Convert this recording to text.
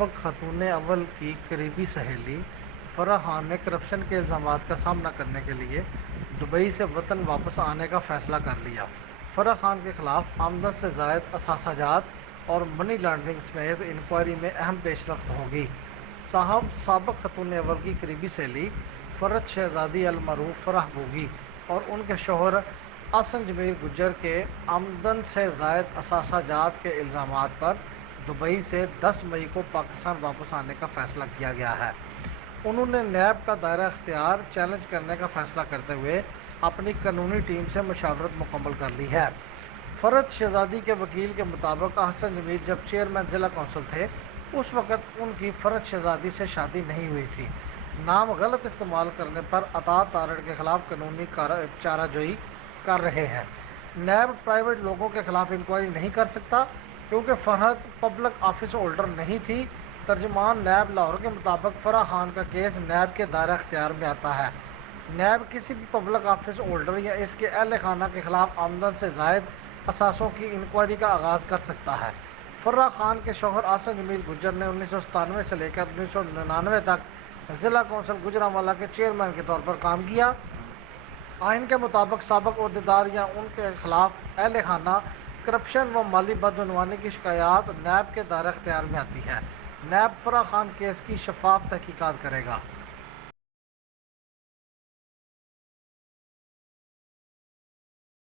سابق خاتون اول کی قریبی سہیلی فرح خان نے کرپشن کے الزامات کا سامنا کرنے کے لیے دبئی سے وطن واپس آنے کا فیصلہ کر لیا۔ فرح خان کے خلاف آمدن سے زائد اثاثہ جات اور منی لانڈرنگ سمیت انکوائری میں اہم پیش رفت ہوگی۔ سابق خاتون اول کی قریبی سہیلی فرحت شہزادی المعروف فرح گوگی اور ان کے شوہر احسن جمیل گجر کے آمدن سے زائد اثاثہ جات کے الزامات پر دبئی سے 10 مئی کو پاکستان واپس آنے کا فیصلہ کیا گیا ہے۔ انہوں نے نیب کا دائرہ اختیار چیلنج کرنے کا فیصلہ کرتے ہوئے اپنی قانونی ٹیم سے مشاورت مکمل کر لی ہے۔ فرحت شہزادی کے وکیل کے مطابق احسن جمیل جب چیئرمین ضلع کونسل تھے اس وقت ان کی فرحت شہزادی سے شادی نہیں ہوئی تھی۔ نام غلط استعمال کرنے پر اطاعت تارڑ کے خلاف قانونی چارہ جوئی کر رہے ہیں۔ نیب پرائیویٹ لوگوں کے خلاف انکوائری نہیں کر سکتا کیونکہ فرحت پبلک آفس ہولڈر نہیں تھی۔ ترجمان نیب لاہور کے مطابق فرح خان کا کیس نیب کے دائرہ اختیار میں آتا ہے۔ نیب کسی بھی پبلک آفس ہولڈر یا اس کے اہل خانہ کے خلاف آمدن سے زائد اثاثوں کی انکوائری کا آغاز کر سکتا ہے۔ فرح خان کے شوہر احسن جمیل گجر نے 1997 سے لے کر 1999 تک ضلع کونسل گوجرانوالہ کے چیئرمین کے طور پر کام کیا۔ آئین کے مطابق سابق عہدیدار یا ان کے خلاف اہل خانہ کرپشن و مالی بدعنوانی کی شکایات نیب کے دائرہ اختیار میں آتی ہیں۔ نیب فرح خان کیس کی شفاف تحقیقات کرے گا۔